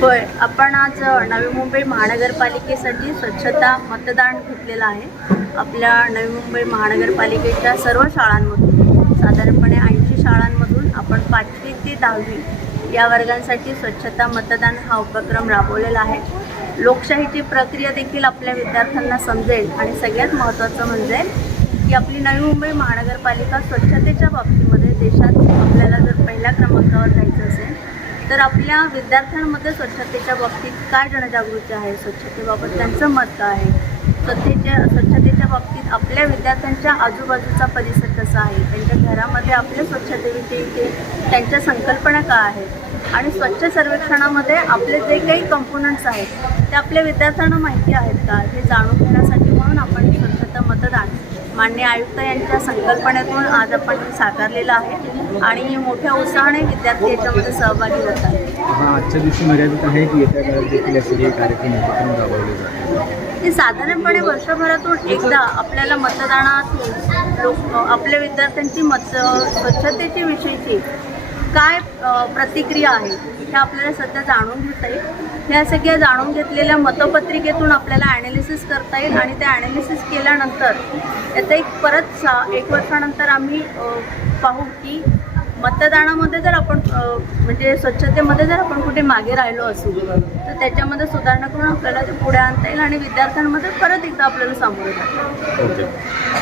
होय आपण आज नवी मुंबई महानगरपालिकेसाठी स्वच्छता मतदान घेतलेलं आहे. आपल्या नवी मुंबई महानगरपालिकेच्या सर्व शाळांमधून साधारणपणे ऐंशी शाळांमधून आपण पाचवी ते दहावी या वर्गांसाठी स्वच्छता मतदान हा उपक्रम राबवलेला आहे. लोकशाहीची प्रक्रिया देखील आपल्या विद्यार्थ्यांना समजेल आणि सगळ्यात महत्त्वाचं म्हणजे की आपली नवी मुंबई महानगरपालिका स्वच्छतेच्या बाबतीमध्ये देशात आपल्याला जर पहिल्या क्रमांकावर जायचं असेल तर आपल्या विद्यार्थ्यांमध्ये स्वच्छतेच्या बाबतीत काय जनजागृती आहे? स्वच्छतेबाबत त्यांचं मत काय आहे? स्वच्छतेच्या स्वच्छतेच्या बाबतीत आपल्या विद्यार्थ्यांच्या आजूबाजूचा परिसर कसा आहे? त्यांच्या घरामध्ये आपल्या स्वच्छतेविषयीचे त्यांच्या संकल्पना काय आहेत? आणि स्वच्छ सर्वेक्षणामध्ये आपले जे काही कंपोनंट्स आहेत ते आपल्या विद्यार्थ्यांना माहिती आहेत का? हे जाणून घेण्यासाठी म्हणून आपण मान्य आयुक्त यांच्या संकल्पनेतून आज आपण साकारलेलं आहे आणि मोठ्या उत्साहाने विद्यार्थी याच्यामध्ये सहभागी होत आहेत आजच्या दिवशी मर्यादित आहे की येत्या काळात देखील असे कार्यक्रम उपक्रम राबवले जातात ते साधारणपणे वर्षभरातून एकदा आपल्याला मतदानातून लोक आपल्या विद्यार्थ्यांची मत स्वच्छतेची विषयीची काय प्रतिक्रिया आहे हे आपल्याला सध्या जाणून घेता येईल. ह्या सगळ्या जाणून घेतलेल्या मतपत्रिकेतून आपल्याला ॲनालिसिस करता येईल आणि ते ॲनालिसिस केल्यानंतर याचं एक परत सा एक वर्षानंतर आम्ही पाहू की मतदानामध्ये जर आपण म्हणजे स्वच्छतेमध्ये जर आपण कुठे मागे राहिलो असू तर त्याच्यामध्ये सुधारणा करून आपल्याला ते पुढे आणता येईल आणि विद्यार्थ्यांमध्ये परत एकदा आपल्याला सामोरं जाईल येईल